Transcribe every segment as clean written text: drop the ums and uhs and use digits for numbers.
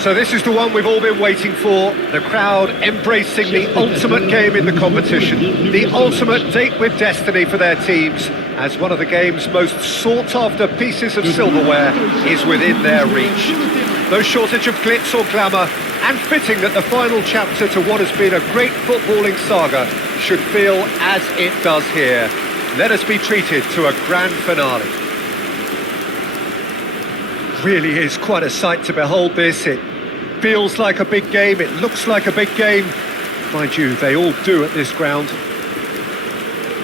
So this is the one we've all been waiting for, the crowd embracing the ultimate game in the competition, the ultimate date with destiny for their teams, as one of the game's most sought-after pieces of silverware is within their reach. No shortage of glitz or glamour, and fitting that the final chapter to what has been a great footballing saga should feel as it does here. Let us be treated to a grand finale. Really is quite a sight to behold this. It feels like a big game, it looks like a big game. Mind you, they all do at this ground.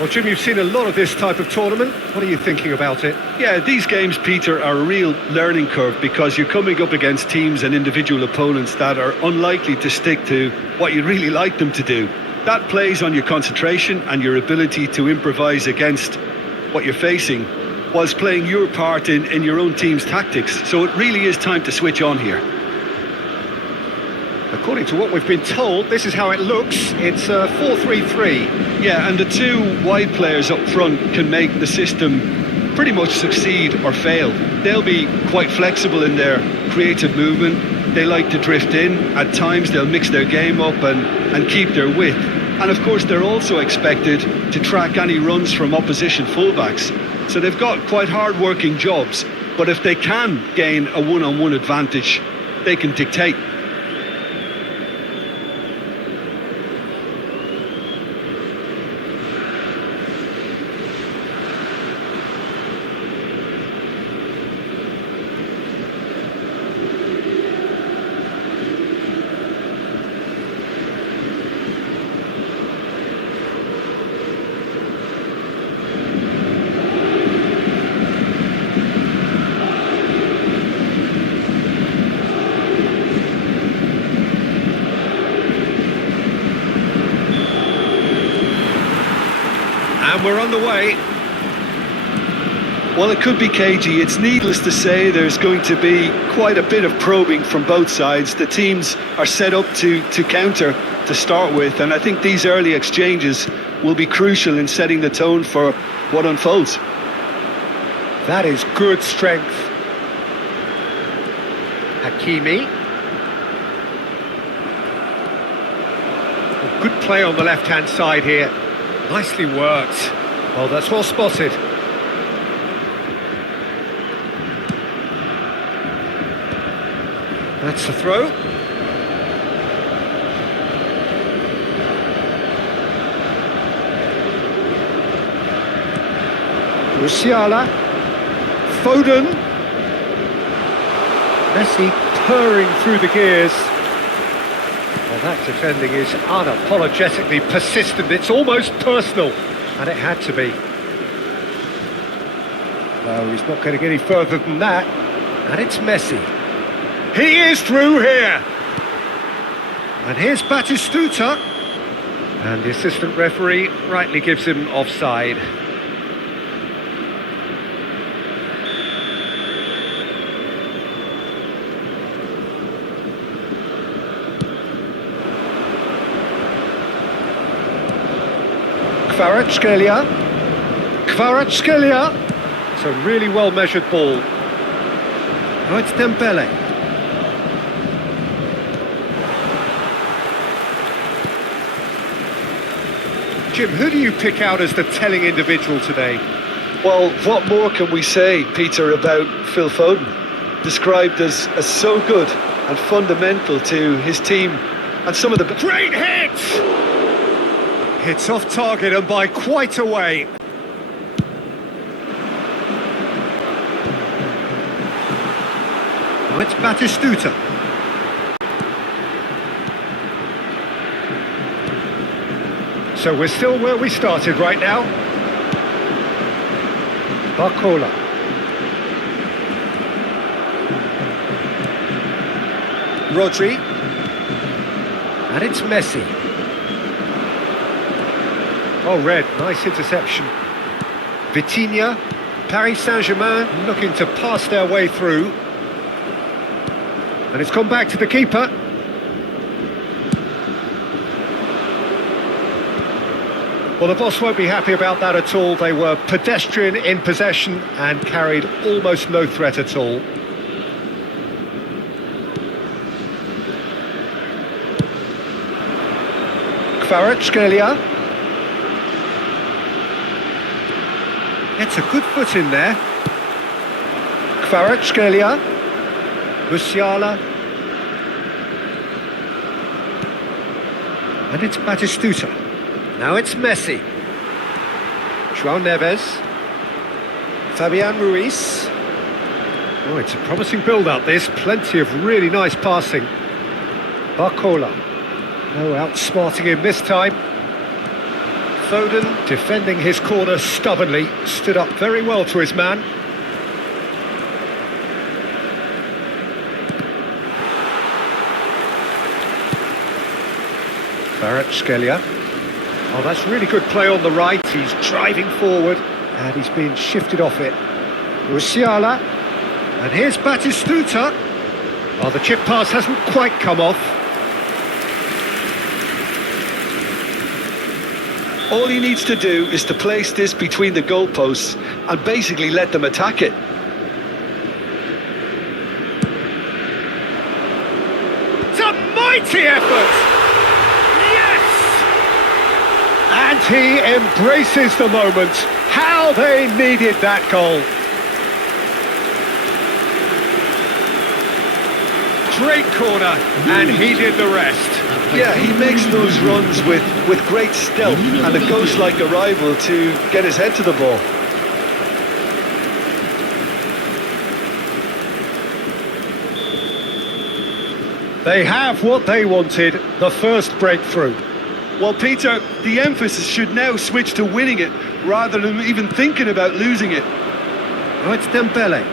Well, Jim, you've seen a lot of this type of tournament. What are you thinking about it? Yeah, these games, Peter, are a real learning curve because you're coming up against teams and individual opponents that are unlikely to stick to what you'd really like them to do. That plays on your concentration and your ability to improvise against what you're facing, whilst playing your part in your own team's tactics. So it really is time to switch on here. According to what we've been told, this is how it looks. It's 4-3-3. Yeah, and the two wide players up front can make the system pretty much succeed or fail. They'll be quite flexible in their creative movement. They like to drift in. At times they'll mix their game up and keep their width. And of course they're also expected to track any runs from opposition fullbacks. So they've got quite hard-working jobs, but if they can gain a one-on-one advantage, they can dictate. And we're on the way. Well, it could be cagey. It's needless to say there's going to be quite a bit of probing from both sides. The teams are set up to counter to start with, and I think these early exchanges will be crucial in setting the tone for what unfolds. That is good strength. Hakimi. Good play on the left-hand side here. Nicely worked. Well, that's well spotted. That's the throw. Musiala. Foden. Messi purring through the gears. Well, that defending is unapologetically persistent. It's almost personal, and it had to be. No, he's not going to get any further than that. And it's Messi. He is through here. And here's Batistuta. And the assistant referee rightly gives him offside. Kvaratskhelia. It's a really well-measured ball. Now it's Dembele. Jim, who do you pick out as the telling individual today? Well, what more can we say, Peter, about Phil Foden? Described as so good and fundamental to his team and some of the... Great hit! Hits off target and by quite a way. Now it's Batistuta. So we're still where we started right now. Barcola. Rodri. And it's Messi. Oh, Red, nice interception. Vitinha, Paris Saint-Germain looking to pass their way through. And it's gone back to the keeper. Well, the boss won't be happy about that at all. They were pedestrian in possession and carried almost no threat at all. Kvaratskhelia. Gets a good foot in there. Kvaratskhelia. Musiala. And it's Batistuta. Now it's Messi. João Neves. Fabian Ruiz. Oh, it's a promising build-up, this. Plenty of really nice passing. Barcola. No outsmarting him this time. Foden, defending his corner stubbornly, stood up very well to his man. Kvaratskhelia. Oh, that's really good play on the right. He's driving forward, and he's been shifted off it. Musiala. And here's Batistuta. Oh, the chip pass hasn't quite come off. All he needs to do is to place this between the goalposts and basically let them attack it. It's a mighty effort! Yes! And he embraces the moment. How they needed that goal. Great corner, and he did the rest. Yeah, he makes those runs with great stealth and a ghost-like arrival to get his head to the ball. They have what they wanted, the first breakthrough. Well, Peter, the emphasis should now switch to winning it rather than even thinking about losing it. Oh, it's Dembele.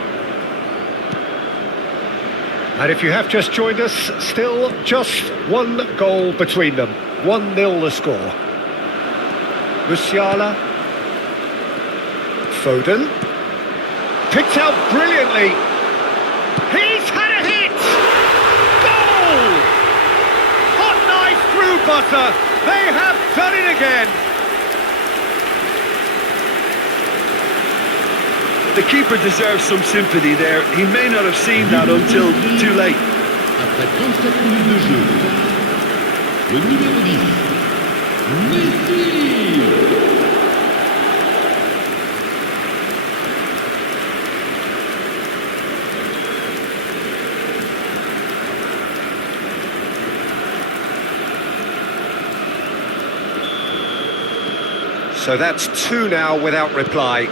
And if you have just joined us, still just one goal between them. 1-0 the score. Musiala. Foden. Picked out brilliantly. He's had a hit! Goal! Hot knife through butter. They have done it again. The keeper deserves some sympathy there. He may not have seen that until too late. Après 37 minutes de jeu, le numéro 10, Messi. So that's 2 now without reply.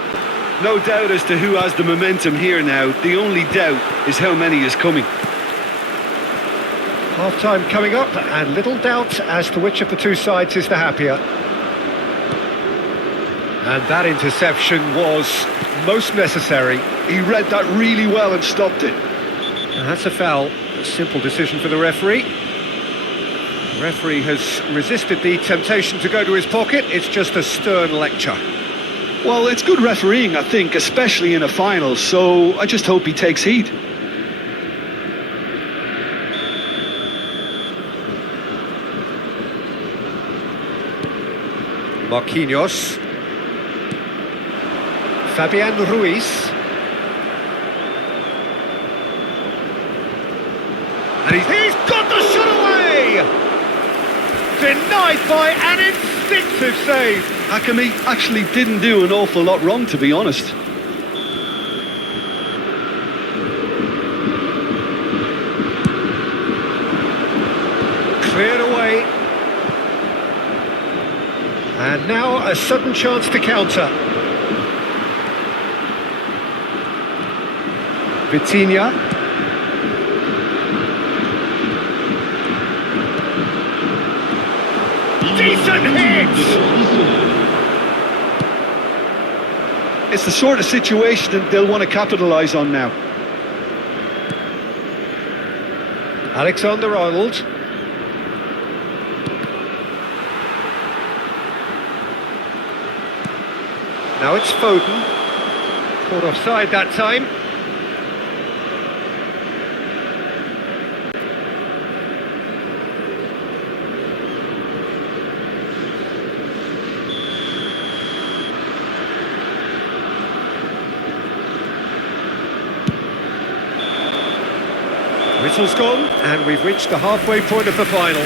No doubt as to who has the momentum here now. The only doubt is how many is coming. Half-time coming up, and little doubt as to which of the two sides is the happier. And that interception was most necessary. He read that really well and stopped it. And that's a foul. A simple decision for the referee. The referee has resisted the temptation to go to his pocket. It's just a stern lecture. Well, it's good refereeing, I think, especially in a final, so I just hope he takes heed. Marquinhos. Fabian Ruiz. And he's got the shot away! Denied by an instinctive save. Hakimi actually didn't do an awful lot wrong, to be honest. Cleared away. And now a sudden chance to counter. Vitinha. Decent hit! It's the sort of situation that they'll want to capitalise on now. Alexander-Arnold. Now it's Foden. Caught offside that time. Whistle's gone, and we've reached the halfway point of the final.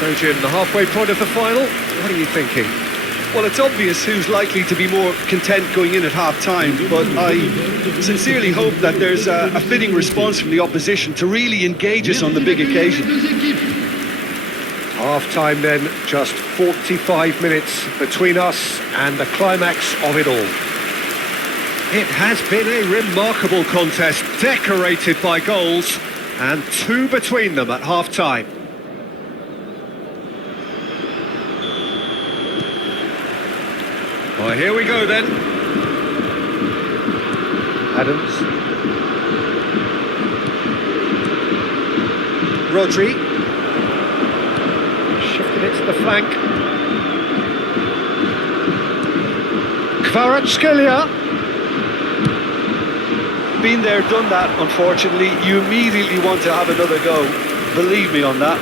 So Jim, the halfway point of the final, what are you thinking? Well, it's obvious who's likely to be more content going in at half-time, but I sincerely hope that there's a fitting response from the opposition to really engage us on the big occasion. Half-time then, just 45 minutes between us and the climax of it all. It has been a remarkable contest, decorated by goals, and two between them at half-time. Well, here we go then. Adams. Rodri. Shifted it to the flank. Kvaratskhelia. Been there, done that, unfortunately. You immediately want to have another go. Believe me on that.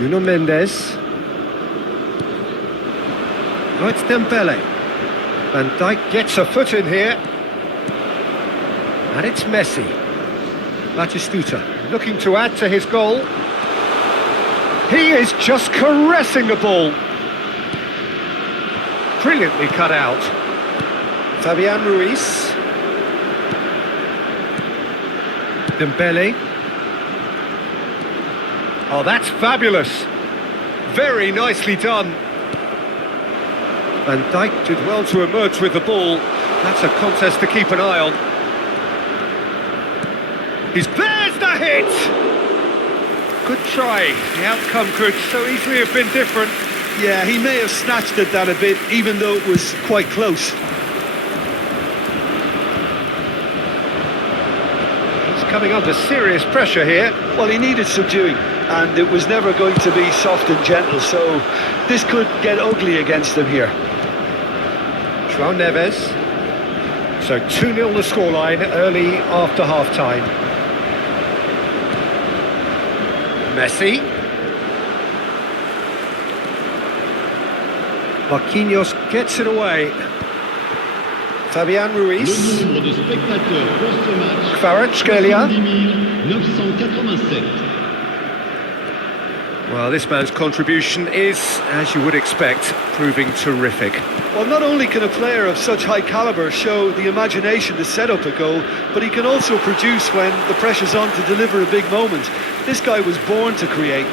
Nuno Mendes. Oh, it's Dembele. Van Dijk gets a foot in here. And it's Messi. Batistuta looking to add to his goal. He is just caressing the ball. Brilliantly cut out. Fabian Ruiz. Dembele. Oh, that's fabulous. Very nicely done. Van Dijk did well to emerge with the ball. That's a contest to keep an eye on. There's the hit! Good try. The outcome could so easily have been different. Yeah, he may have snatched at that a bit, even though it was quite close. He's coming under serious pressure here. Well, he needed subduing, and it was never going to be soft and gentle, so this could get ugly against him here. João Neves. So 2-0 the scoreline early after half-time. Messi. Marquinhos gets it away. Fabian Ruiz. Le nombre de spectateurs pour ce match, Kvaratskhelia. 70 987. Well, this man's contribution is, as you would expect, proving terrific. Well, not only can a player of such high calibre show the imagination to set up a goal, but he can also produce when the pressure's on to deliver a big moment. This guy was born to create.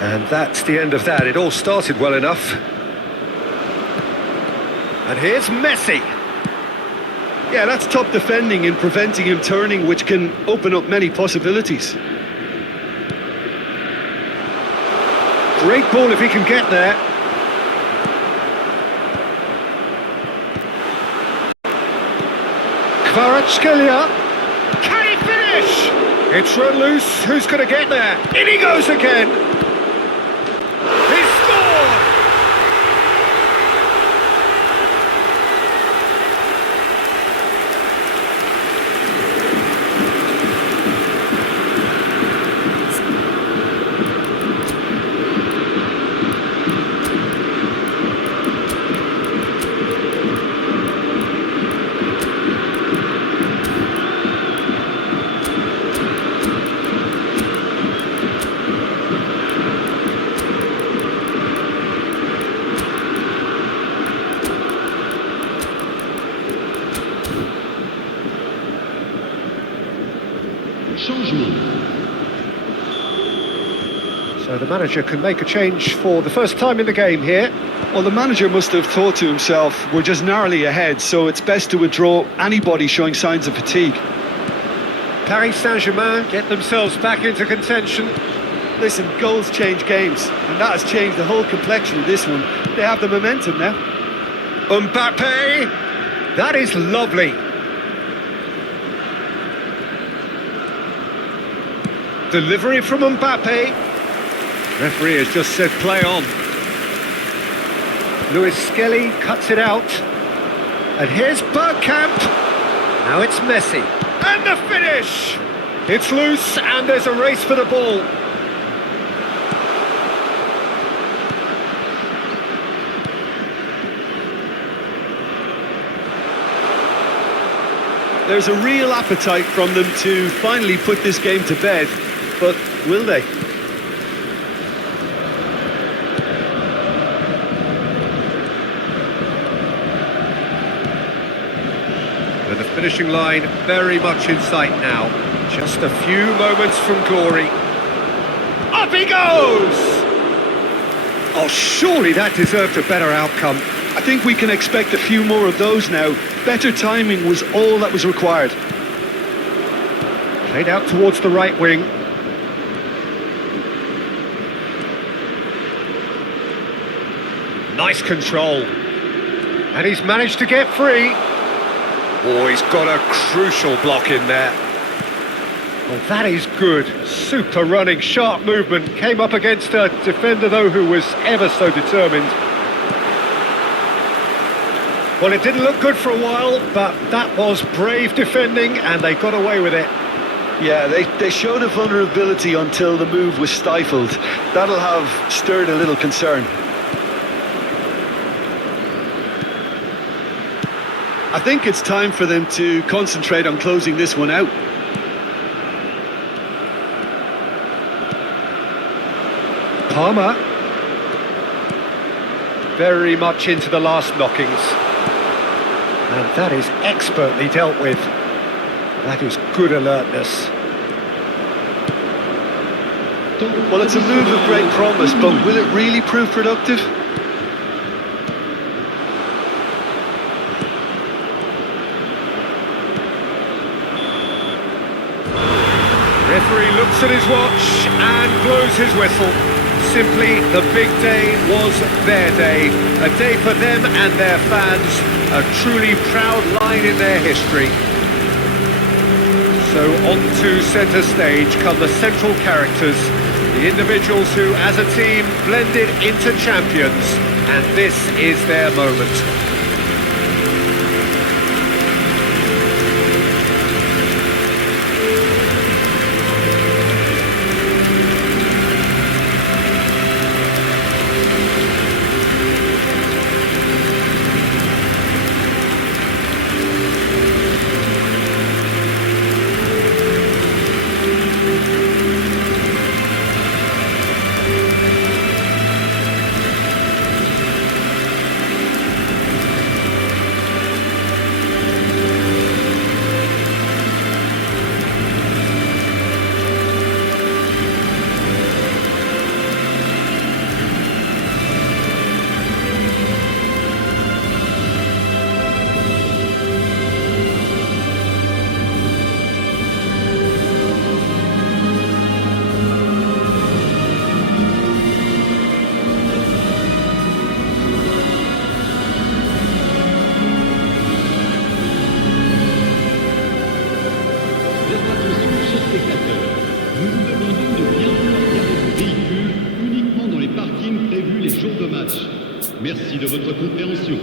And that's the end of that. It all started well enough. And here's Messi. Yeah, that's top defending in preventing him turning, which can open up many possibilities. Great ball if he can get there. Kvaratskhelia. Can he finish? It's run loose. Who's going to get there? In he goes again. He scored! Changement. So the manager can make a change for the first time in the game here. Well, the manager must have thought to himself, we're just narrowly ahead, so it's best to withdraw anybody showing signs of fatigue. Paris Saint-Germain get themselves back into contention. Listen, goals change games, and that has changed the whole complexion of this one. They have the momentum now. Mbappe! That is lovely. Delivery from Mbappe. Referee has just said play on. Luis Skelly cuts it out. And here's Bergkamp. Now it's Messi. And the finish! It's loose and there's a race for the ball. There's a real appetite from them to finally put this game to bed, but will they? With the finishing line very much in sight now. Just a few moments from glory. Up he goes! Oh, surely that deserved a better outcome. I think we can expect a few more of those now. Better timing was all that was required. Played out towards the right wing. Nice control. And he's managed to get free. Oh, he's got a crucial block in there. Well, that is good. Super running, sharp movement. Came up against a defender, though, who was ever so determined. Well, it didn't look good for a while, but that was brave defending, and they got away with it. Yeah, they showed a vulnerability until the move was stifled. That'll have stirred a little concern. I think it's time for them to concentrate on closing this one out. Palmer. Very much into the last knockings. And that is expertly dealt with. That is good alertness. Well, it's a move of great promise, but will it really prove productive? Referee looks at his watch and blows his whistle. Simply, the big day was their day. A day for them and their fans. A truly proud line in their history. So on to centre stage come the central characters. The individuals who, as a team, blended into champions. And this is their moment. Nous vous demandons de bien vouloir garer vos véhicules uniquement dans les parkings prévus les jours de match. Merci de votre compréhension.